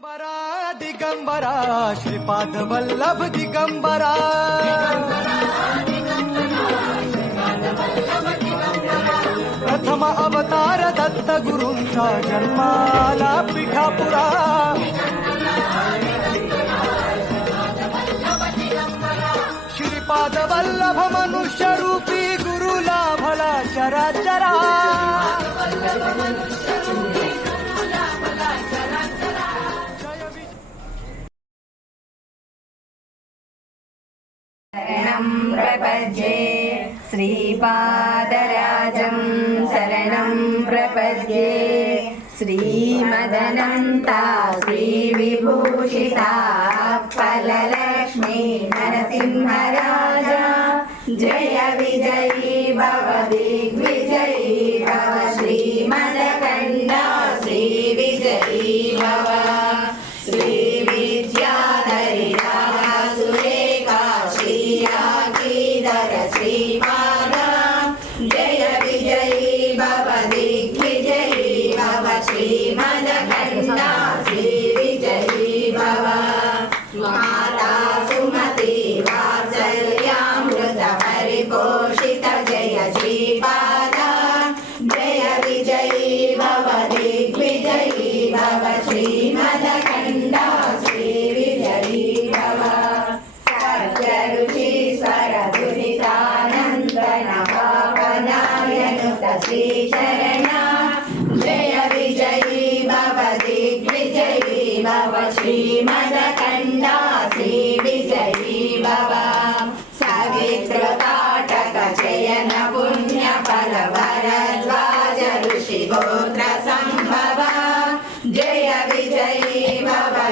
दिगंबरा दिगंबरा श्रीपाद वल्लभ दिगंबरा प्रथम अवतार दत्त गुरूंचा जन्माला पिठापुरा श्रीपाद वल्लभ मनुष्य रूपी गुरुला भला चराचरा शरणं प्रपद्ये श्रीपादराजं शरणं प्रपद्ये श्रीमदनन्ता श्रीविभूषिता फललक्ष्मी नरसिंहराजा जय विजयी भव दिग्विजयी भव श्रीमदकण्डा श्रीविजयी भव श्रीविद्याधरी राधा सुरेखा श्रीयागीधर श्रीपादा जय विजयी भव दिग्विजयी भव श्रीमदकण्डा श्रीविजयी भव माता सुमति वात्सल्यामृत परिपोषित जय श्रीपादा जय विजयी भव दिग्विजयी भव श्रीमदकण्डा श्रीविजयी भव सत्यरुचीश्वर दुरितानन्दन पावनायनुत श्रीचरणा जय विजयी भव दिग्विजयी भव श्रीमदकण्डा